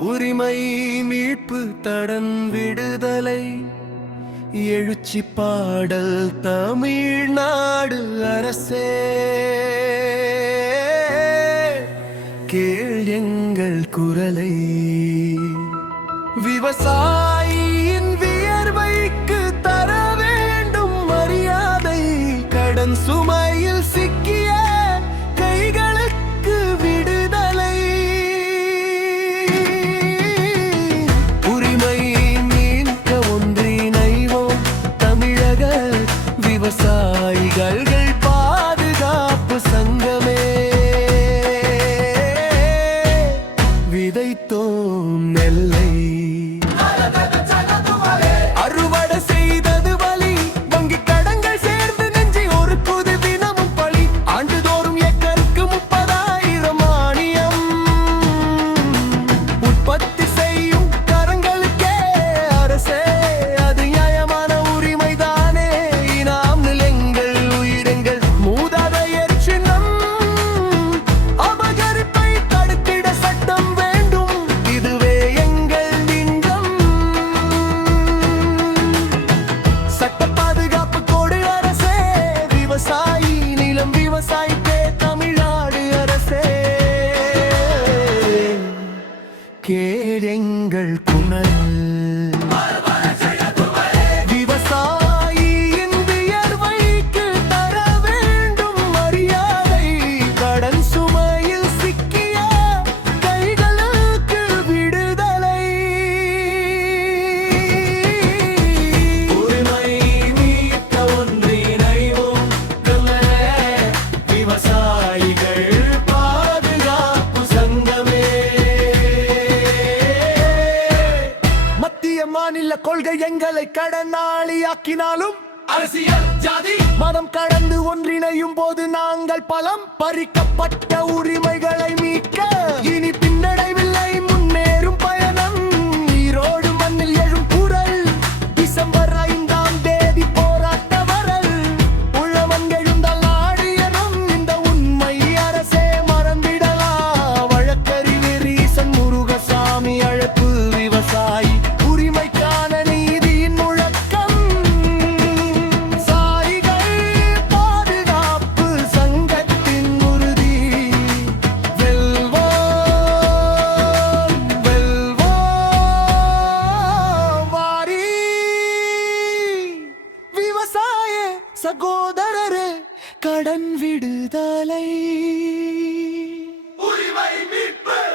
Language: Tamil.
உரிமை மீட்பு தடன் விடுதலை. எழுச்சி பாடல் தமிழ்நாடு அரசே. கேள் எங்கள் குரலை. விவசாய எங்களை கடனாளியாக்கினாலும் அரசியல் ஜாதி. மதம் கடந்து ஒன்றிணையும் போது நாங்கள் பலம் பறிக்கப்பட்ட உரிமைகளை மீட்க சகோதரரே கடன் விடுதலை. உரிமை மீட்பு.